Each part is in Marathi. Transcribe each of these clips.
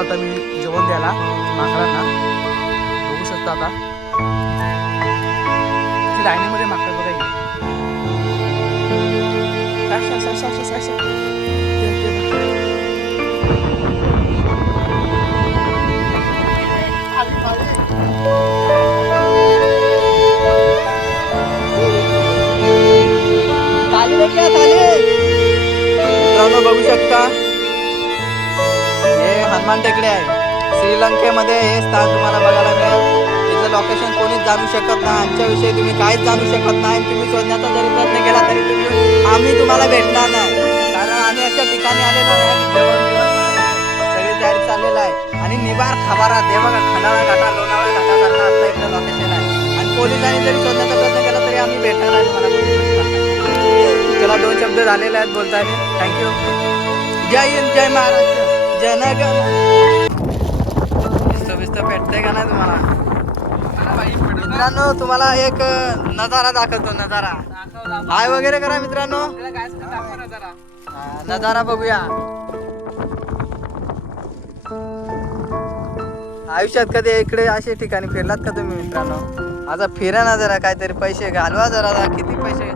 आता मी जेवण द्यायला माकडांना बघू शकता. आता डायनिंग मध्ये माकड बघा. मित्रांनो बघू शकता हे हनुमान टेकडे आहे. श्रीलंकेमध्ये हे स्थान तुम्हाला बघायला मिळेल. तिचं लोकेशन कोणीच जाणू शकत नाही. आमच्याविषयी तुम्ही काहीच जाणू शकत नाही. तुम्ही शोधण्याचा जरी प्रयत्न केला तरी आम्ही तुम्हाला भेटणार नाही. कारण आम्ही अशा ठिकाणी आलेलो आहे जेवण सगळी तयारी चाललेलं आहे. आणि निबार खबारा ते बघा खंडाळा घाटा लोणावळा घाटासारखा आता इकडे लोकेशन आहे. आणि पोलिसांनी जरी शोधण्याचा प्रयत्न केला तरी आम्ही भेटणार नाही तुम्हाला. चला 2 शब्द झालेले आहेत बोलताना. थँक्यू. जय हिंद, जय महाराष्ट्र, जय नगर. बिस्त भेटतंय का नाही तुम्हाला मित्रांनो? तुम्हाला एक नजारा दाखवतो. नजारा हाय वगैरे करा मित्रांनो. नजारा बघूया. आयुष्यात कधी इकडे असे ठिकाणी फिरलात का तुम्ही मित्रांनो? आता फिरा ना जरा, काहीतरी पैसे घालवा जरा. किती पैसे?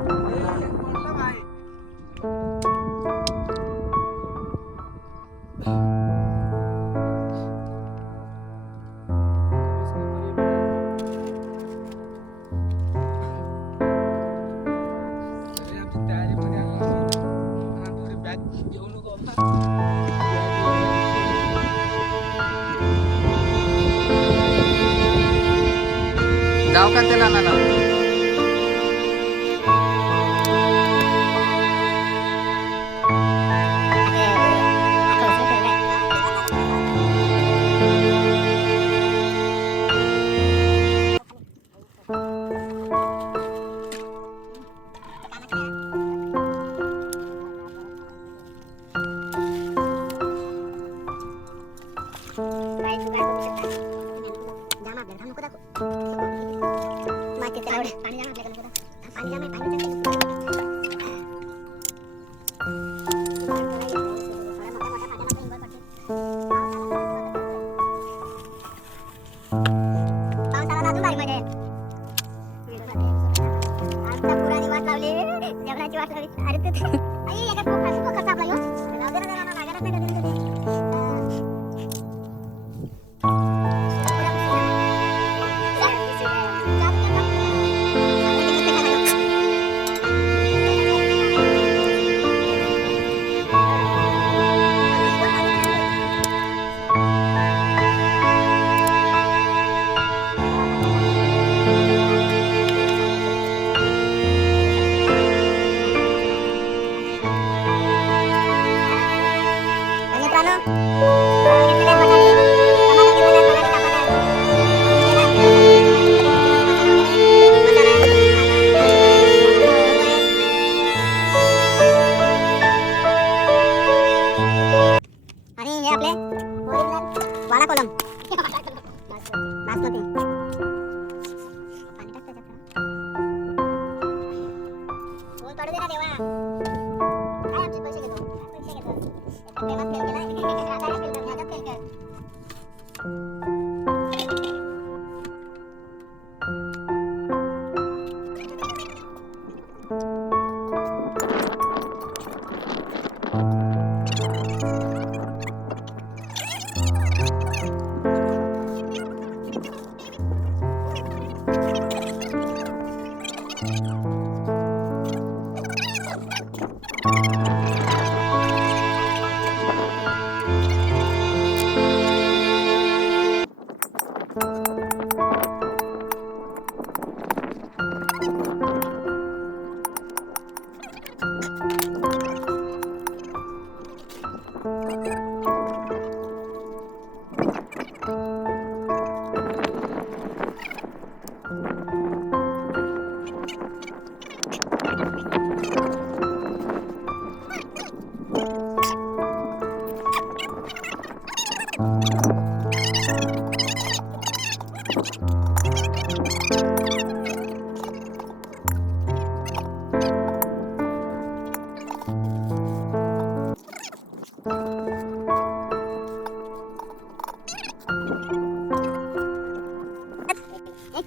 जाऊ का त्याला ना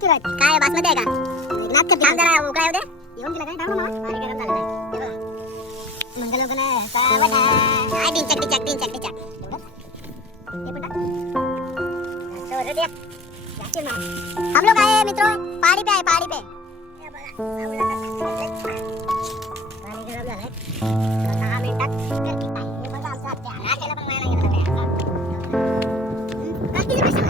सुरू आहे काय बासमती आहे का नाक थांब जरा उकळा येऊ दे येऊन गेला काय थांब मामा पाणी गरम झालं आहे हे बघा मंगल मंगल सावधान हाय टिचक टिचक टिचक टिचक हे पण तो रेडी जाके ना हम लोग आए मित्रों पहाड़ी पे आए पहाड़ी पे ये बघा पाणी गरम झालंय 10 मिनिटात हे बघा आमचा त्या केला पण नाही गेला किती पैसे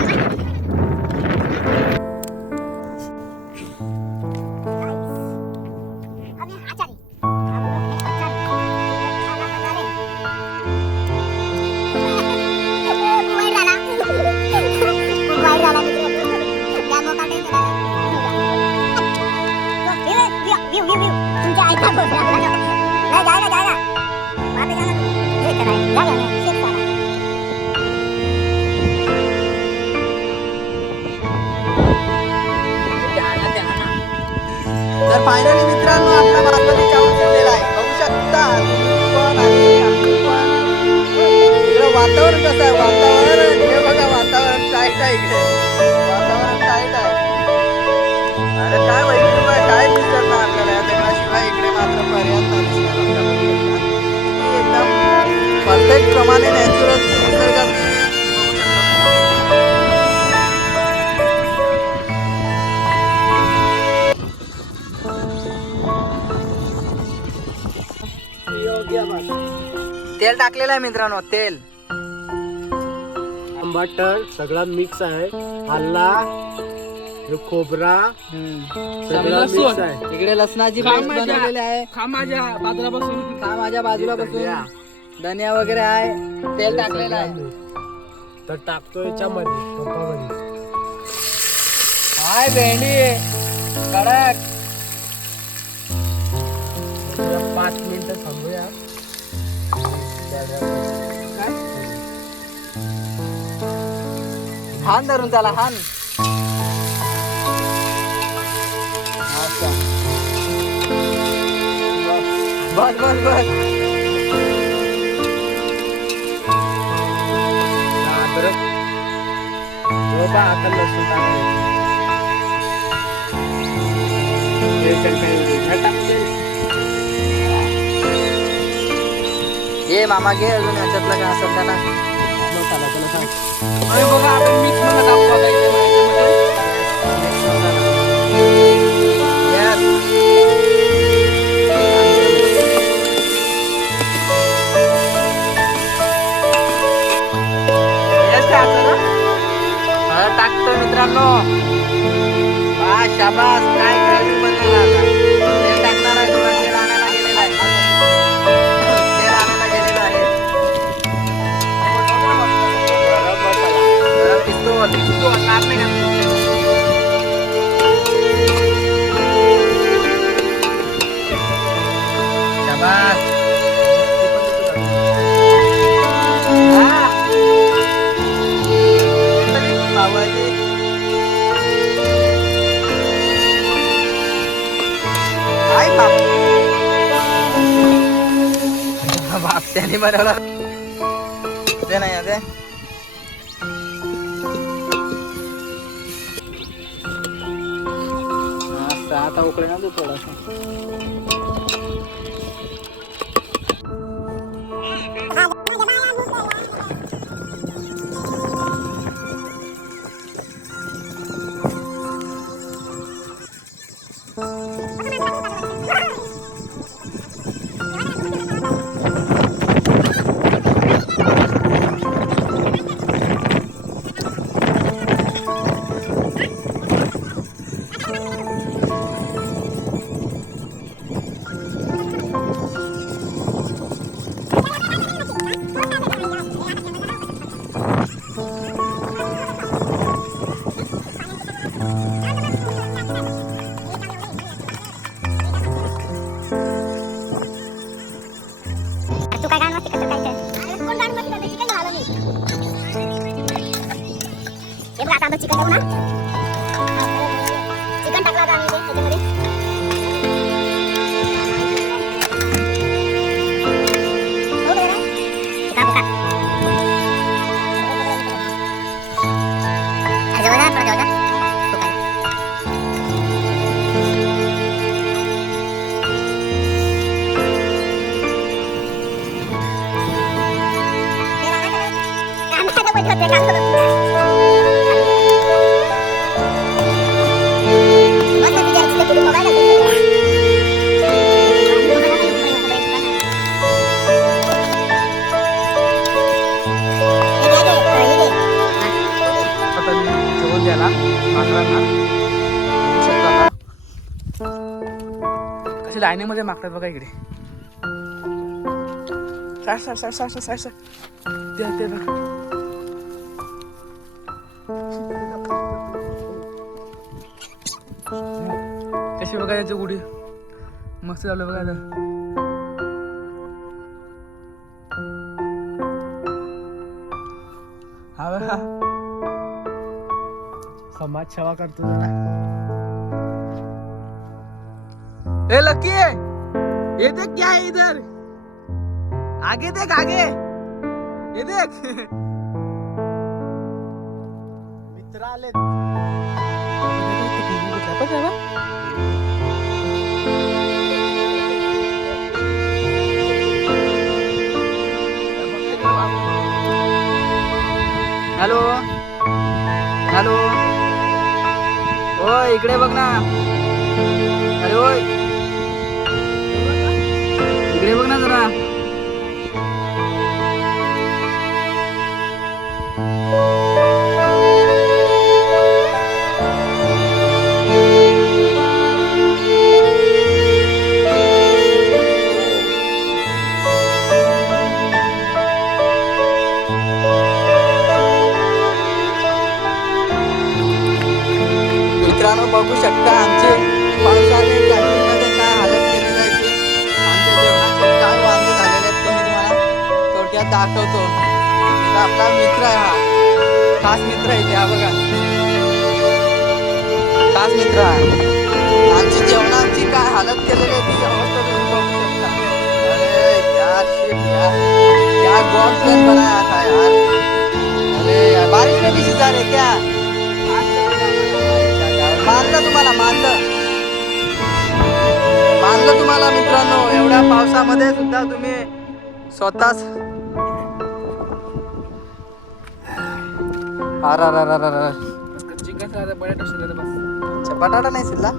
तर फायनली मित्रांनो आपला बासमती चावल ठेवलेला आहे बघू शकता तुम्ही पण आणि आम्ही पण. इकडं वातावरण कसं आहे वातावरण हे बघा वातावरण टाईट आहे इकडे वातावरण टाईट आहे अरे काय वैशिष्ट्य काय दिसत ना आपल्याला या दगडाशिवाय इकडे मात्र पर्याय नाही दिसणार आपल्याला एकदम परफेक्ट प्रमाणे नॅचरल निसर्गात तेल टाकलेलं आहे मित्रांनो तेल बटर सगळा मिक्स आहे आला खोबरा सगळा मिक्स आहे इकडे लसणाची पेस्ट बनवलेली आहे खा माझ्या बाजूला बसून हा माझ्या बाजूला बसून धनिया वगैरे आहे तेल टाकलेलं आहे तर टाकतो याच्यामध्ये टोपामध्ये हाय भेंडी कडक 5 मिनिटं थांबूया हान धरून त्याला हान बस बस बस अद्रक आता लसूण ये मामा घे अजून याच्यातलं काय असेल त्याला मसाला त्याला सांग अरे बघा आपण मिक्स मध्ये टाकू आता इथे टाकतो मित्रांनो हा शाबास काय ग्रेव्ही बनवणार आता तेल टाकणार आहे थोडं तेल आणायला गेलेलं आहे तेल आणायला गेलेलं आहे गरम पिस्तूल नाही शाबास बाप त्याने बनवला ते नाही ते आता उकडे ना तू थोडासा चिकन टाकू ना चिकन टाकला होता आम्ही त्याच्यामध्ये ठेवते काढतो मस्त तुझ्या इथे कुठे मोबाईल असेल आता मी जेवण द्यायला माकडांना बघू शकता आता. कशी लाईनीमध्ये माकडं बघा इकडे. सर ते बघा. कशी बघा याची गुढी मस्त झालं बघा आता. हा बघा समाज सेवा करतो जरा. ए लकी ये देख क्या है इधर. आगे देख आगे. ये देख. मित्र आले. हॅलो हॅलो ओय इकडे बघ ना. अरे ओय इकडे बघ ना जरा. मित्रांनो बघू शकता आमचे पावसाने कंट्रीमध्ये काय हालत केलेली आहे ते. आमच्या जेवणाचे काय वांदे झालेले आहेत ते मी तुम्हाला थोडक्यात दाखवतो. इथं आपला मित्र आहे हा खास मित्र आहे इथे. हा बघा खास मित्र आहे. आमची जेवणाची काय हालत केलेली आहे ती अवस्था तुम्ही बघू शकता. अरे यार शिट यार क्या गॉड प्लान बनाया था यार. अरे यार बारिश में भी सिजा रहे क्या. मानलं तुम्हाला मित्रांनो. एवढ्या पावसामध्ये सुद्धा तुम्ही स्वतःच बटाटा नाही शिल्ला.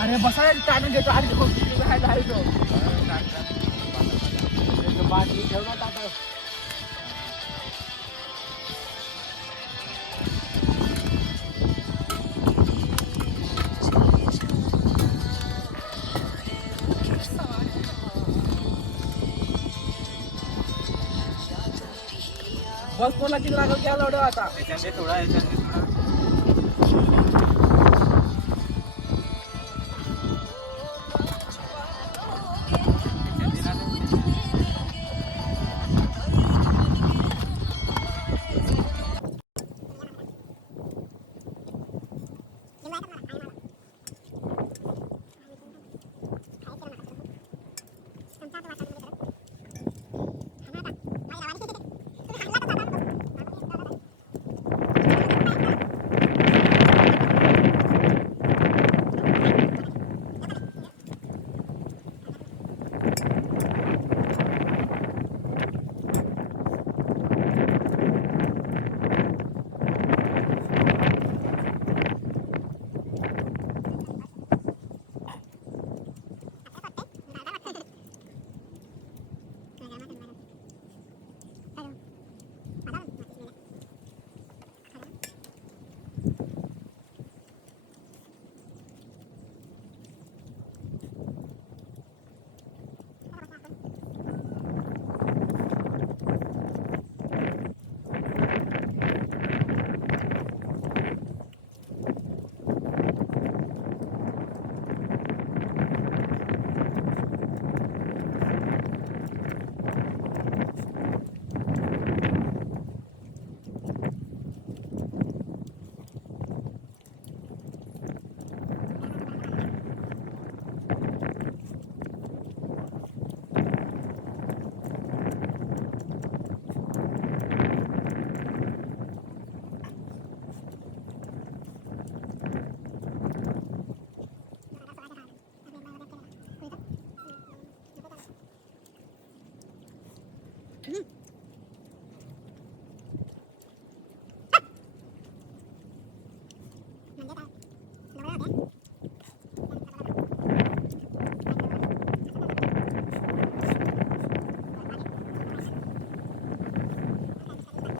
अरे बसा टाळून घेतो. अरे बाटली ठेव ना टाटा. बस कोणाची लागल क्या लढव आता. थोडा